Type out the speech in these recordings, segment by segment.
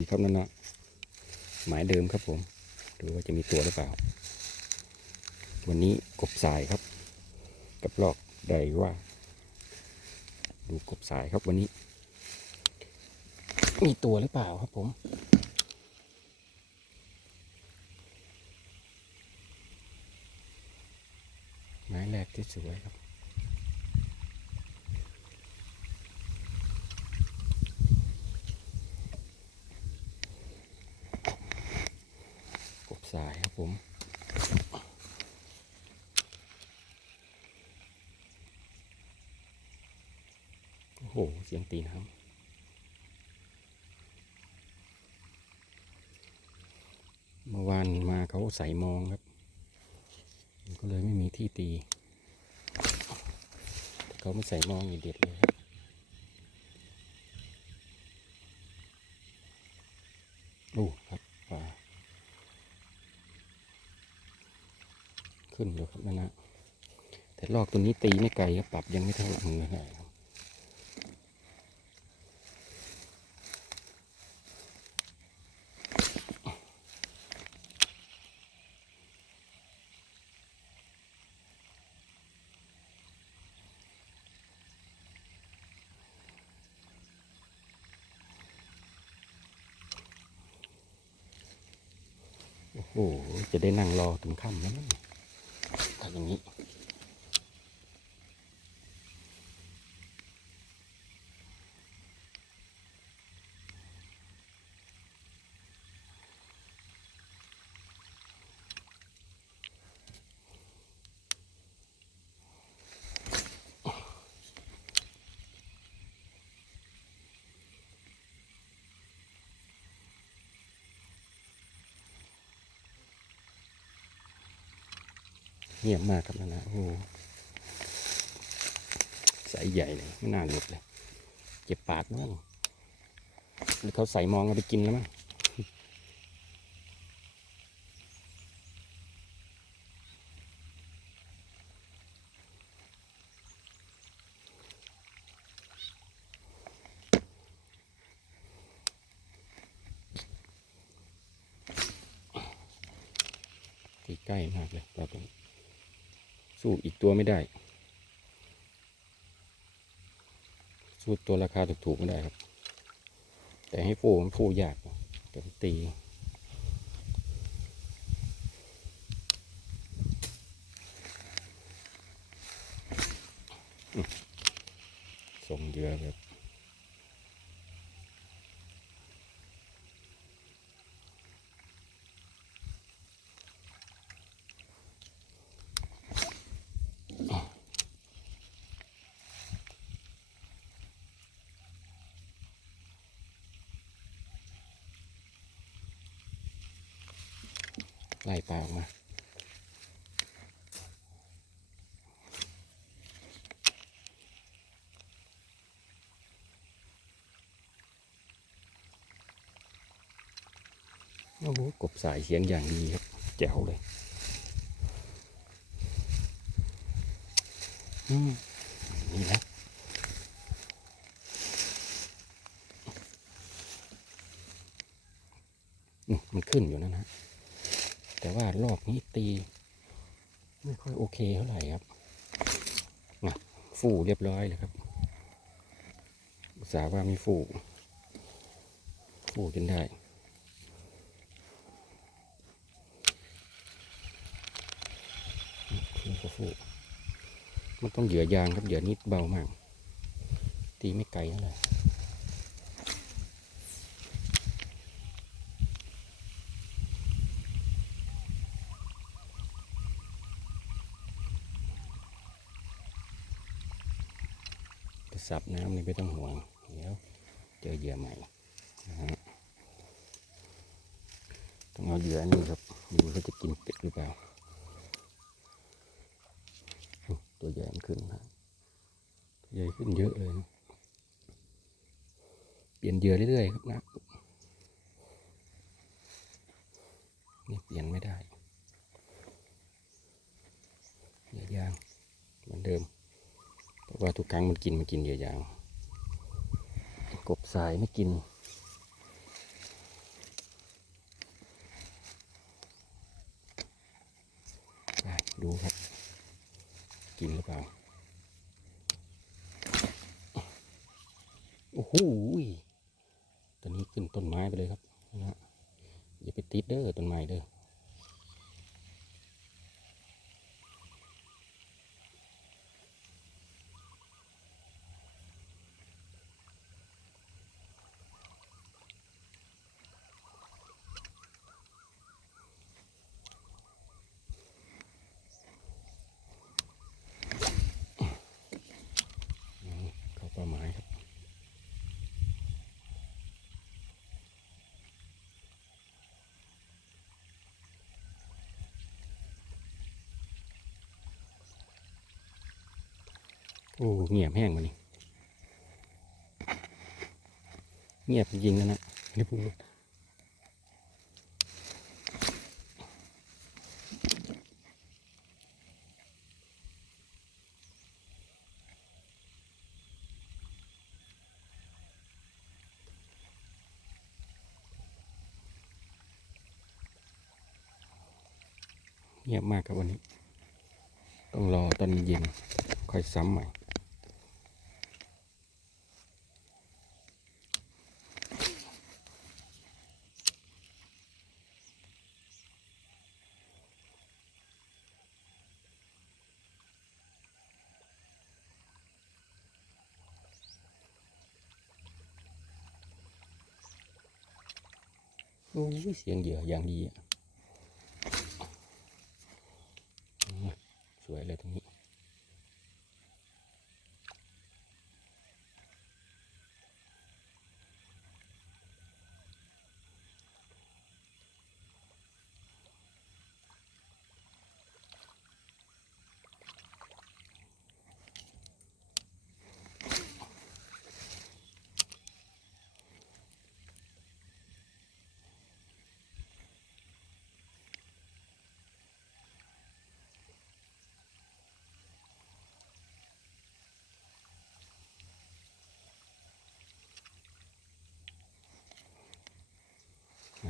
ดีครับนั่นนะหมายเดิมครับผมดูว่าจะมีตัวหรือเปล่า วันนี้กบสายครับ กับลอกใดว่า ดูกบสายครับวันนี้ มีตัวหรือเปล่าครับผม ไม้แรกที่สวยครับ กบสายครับ ผมโอ้โห เสียงตีน้ำเมื่อวานมาเขาใส่มองครับ ก็เลยไม่มีที่ตีเขาไม่ใส่มองอย่างเด็ดเลยครับโอ้ครับปลา ขึ้นอยู่ครับนั่นะแต่ลอกตัวนี้ตีไม่ไกลครับปรับยังไม่เท่ามือไหนครับโอ้โห จะได้นั่งรอถึงค่ำแล้วมั้ง อย่างนี้ เงียบมากครับนั่นนะโอ้สายใหญ่เลยไม่น่าหลุดเลยเจ็บปากมั้งหรือเขาใส่มองเอาไปกินแล้วมั้งที่ใกล้มากเลยเราต้อง สู้อีกตัวไม่ได้ สู้ตัวราคาถูกๆไม่ได้ครับ แต่ให้ฟูมันฟูยากแต่มันตีส่งเยอะแบบ ไล่ปลาออกมาโอ้โหกบสายเสียงอย่างดีครับแจ๋วเลยอืมนี่แหละมมันขึ้นอยู่นั่นฮะ แต่ว่ารอบนี้ตี ไม่ค่อยโอเคเท่าไหร่ครับนะฟูเรียบร้อยเลยครับสาว่ามีฟูฟูจนได้ฟูก็ฟูมันต้องเหยื่อยางครับเหยื่อนิดเบามาก ตีไม่ไกลเท่าไหร่ กระสับน้ำนี่ไม่ต้องห่วง เดี๋ยวเจอเหยื่อใหม่นะฮะต้องเอาเหยื่อนนี้ครับดูเขาจะกินเป็ดหรือเปล่า ตัวใหญ่ขึ้นนะตัวใหญ่ขึ้นเยอะเลยนะเปลี่ยนเหยื่อเรื่อยๆครับนะนี่เปลี่ยนไม่ได้เหยื่อยางเหมือนเดิมาทุกครั้งมันกินมันกินเยอะอย่างกบสายไม่กิน ดูครับ กินหรือเปล่า โอ้โหตอนนี้ขึ้นต้นไม้ไปเลยครับนะอย่าไปติดเด้อต้นไม้เด้อ โอ้เงียบแห้งมานี่เงียบจริงนะนะนี่พูดเงียบมากครับวันนี้ ต้องรอตอนเย็นค่อยซ้ำใหม่ โอ้ยเสียงเหยื่ออย่างดีอะอืมสวยเลยตรงนี้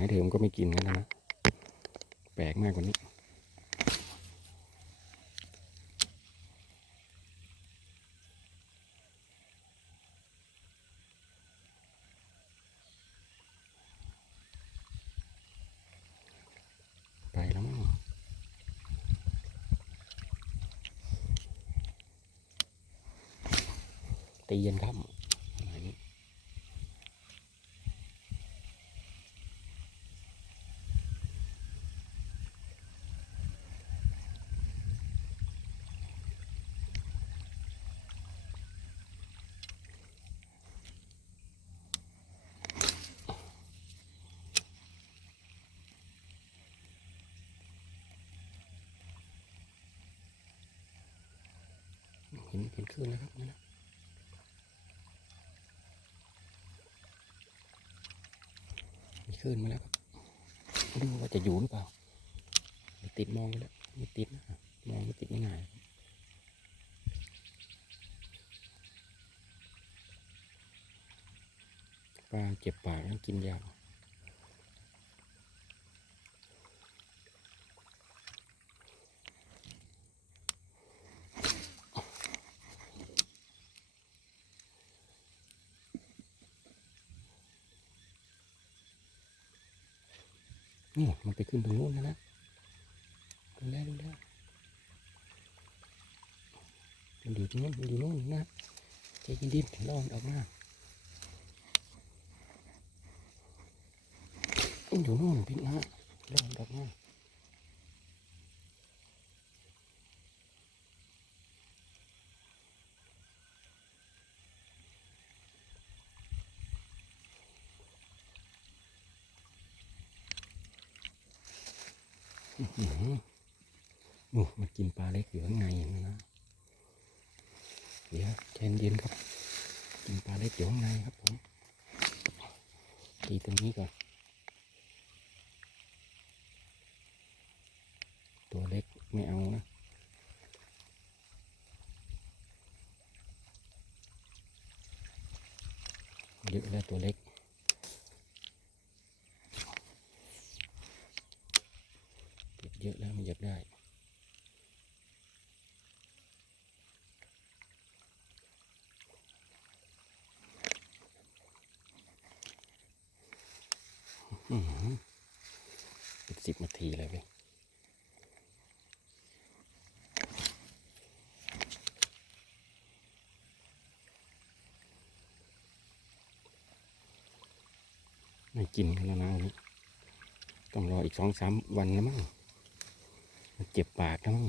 หายเดิมก็ไม่กินกันแล้วนะ แปลกมากกว่านี้ไปแล้วมั้งตีเย็นครับอะไรนี้ เห็นเห็นคลื่นแล้วครับนี่นะมีคลื่นมาแล้วครับดูว่าจะอยู่หรือเปล่าติดมองไปแล้วไม่ติดนะมองไม่ติดง่ายปลาเจ็บปากแล้วกินยาก นี่มันไปขึ้นตรงนู้นแล้วนะดูแล้วดูแล้วมันอยู่ตรงนู้นมันอยู่นู้นนะใจเย็นๆลองออกมามันอยู่นู่นพี่นะล่องออกมา อื้อมันกินปลาเล็กอยู่ข้างในเห็นไหมนะ เดี๋ยวใจเย็นครับ กินปลาเล็กอยู่ข้างในครับผมตีตรงนี้ก่อน ตัวเล็กไม่เอานะเยอะแล้วตัวเล็ก เยอะแล้วมันหยาบได้ เป็นสิบนาทีเลยเว้ไม่กินกันแล้วนะต้องรออีกสองสามวันนะมั้ง เจ็บปากนะมั้ง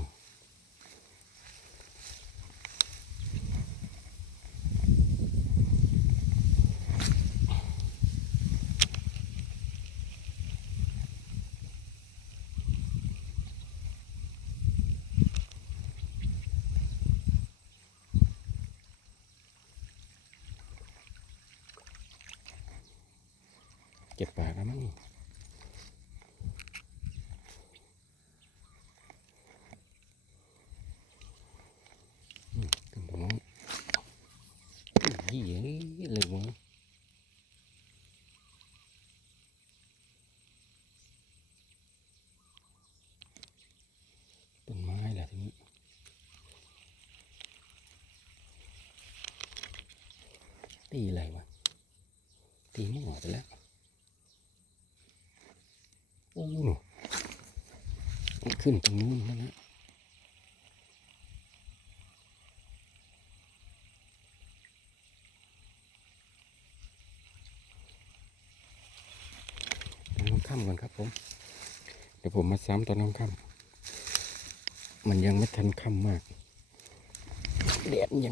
เจ็บปากแล้วมั้งอืมขึ้นตรงนั้น ยี่เอ้ยเลยวะต้นไม้แหละทีนี้ตีอะไรวะตีไม่หอไปแล้วโอ้หนูขึ้นตรงนู้นแล้วนะตอนน้ำ ค่ำก่อนครับผม เดี๋ยวผมมาซ้ำตอนน้ำค่ำมันยังไม่ทันค่ำมากแดดยัง